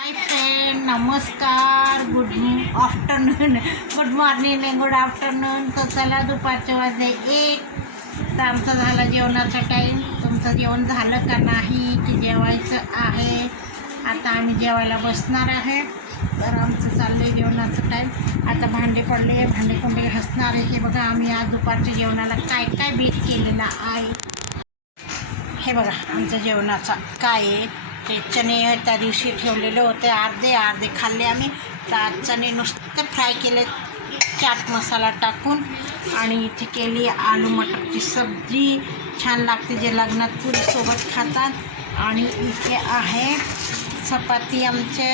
हाय friend नमस्कार good afternoon good morning good afternoon तर चला दुपारचे वाजले एक. तर आमचं झालं जेवणाचा टाईम तुमचं जेवण झालं का नाही की जेवायचं आहे? आता आम्ही जेवायला बसणार आहे. तर आमचं चाललं आहे जेवणाचं टाईम आता भांडे पडले भांडे कोंडे हसणार आहे. हे बघा आम्ही आज दुपारच्या जेवणाला काय काय भेट केलेला आहे. हे बघा आमचं जेवणाचा काय आहे? ते चणे त्या दिवशी ठेवलेले होते अर्धे अर्धे खाल्ले आम्ही. तर चणे नुसतं फ्राय केले चाट मसाला टाकून आणि इथे केली आलू मटरची सब्जी छान लागते जे लग्नात पुरीसोबत खातात. आणि इथे आहे चपाती आमचे.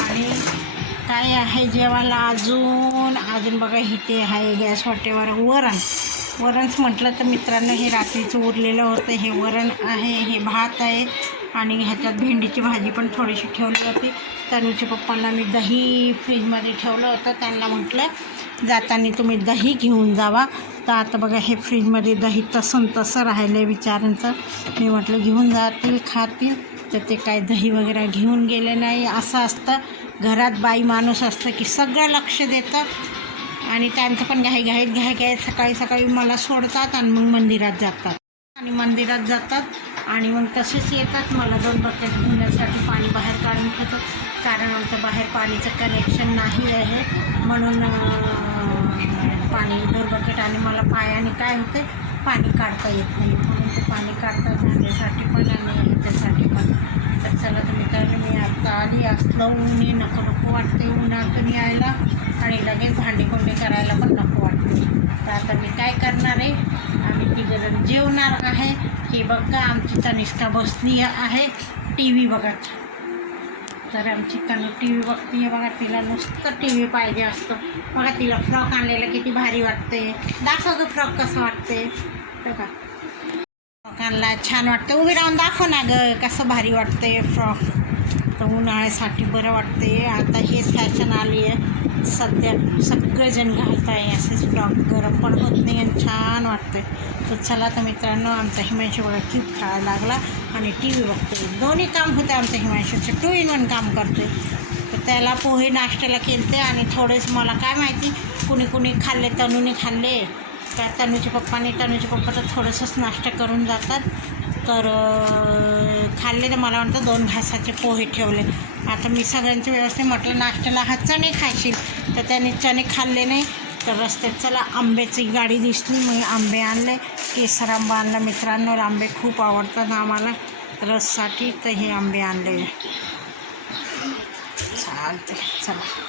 आणि काय आहे जेवायला अजून? अजून बघा इथे आहे गॅस वाटेवर वरण. वरणच म्हटलं तर मित्रांनो हे रात्रीचं उरलेलं होतं. हे वरण आहे हे भात आहे. आणि ह्याच्यात भेंडीची भाजी पण थोडीशी ठेवली होती. तनुच्या पप्पांना मी दही फ्रीजमध्ये ठेवलं होतं. त्यांना म्हटलं जाताना तुम्ही दही घेऊन जावा. तर आता बघा हे फ्रीजमध्ये दही तसं तसं राहिलं आहे विचारांचं. मी म्हटलं घेऊन जातील खातील. तर ते काय दही वगैरे घेऊन गेले नाही. असं असतं घरात बाई माणूस असतं की सगळं लक्ष देतं आणि त्यांचं पण घाई घाईत घाई घाईत सकाळी सकाळी मला सोडतात आणि मग मंदिरात जातात. आणि मंदिरात जातात. आणि मग तसेच येतात. मला दोन बकेट धुण्यासाठी पाणी बाहेर काढून ठेवतो कारण आमचं बाहेर पाणीचं कनेक्शन नाही आहे. म्हणून पाणी दोन बकेट आणि मला पायाने काय होते पाणी काढता येत नाही. म्हणून ते पाणी काढता धुण्यासाठी पण आणि ह्याच्यासाठी पण. तर चला तुम्ही काय मी आत्ता आली. असलं ऊन नको नको वाटते उन्हातून यायला आणि लगेच भांडी कोंडी करायला पण नको वाटते तर आता मी काय करणार आहे आम्ही तिघं जेवणार आहे. हे बघा आमची तनिष्का बसली आहे टी व्ही बघत. तर आमची तनु टी व्ही बघते. बघा तिला नुसतं टी व्ही पाहिजे असतं. बघा तिला फ्रॉक आणलेलं किती भारी वाटते दाखव गं फ्रॉक कसं वाटते बघा. का फ्रॉक आणला छान वाटतं उभी राहून दाखव ना गं कसं भारी वाटते फ्रॉक तर उन्हाळ्यासाठी बरं वाटते आता हेच फॅशन आली आहे सध्या सगळेजण घालत आहे असेच फ्रॉक गरम पण होत नाही आणि छान वाटते तर चला तर मित्रांनो आमचा हिमांशू बघा क्यूब खेळायला लागला आणि टी व्ही बघतोय. दोन्ही काम होतं आमच्या हिमांशूचं. टू इन वन काम करतोय. तर त्याला पोहे नाश्त्याला केलते आणि थोडेच मला काय माहिती कुणी कुणी खाल्ले तनुने खाल्ले. त्या तनुच्या पप्पाने तनुच्या पप्पा तर थोडंसंच नाश्ता करून जातात. तर खाल्ले तर मला वाटतं दोन घासाचे पोहे ठेवले. आता मी सगळ्यांची व्यवस्थित म्हटलं नाश्त्याला हा चणे खायशील तर त्याने चणे खाल्ले नाही. तर रस्त्यात चला आंब्याची गाडी दिसली. मग आंबे आणले. केसर आंबा आणला मित्रांनो. आंबे खूप आवडतात आम्हाला. रससाठी तर हे आंबे आणले. चालते चला.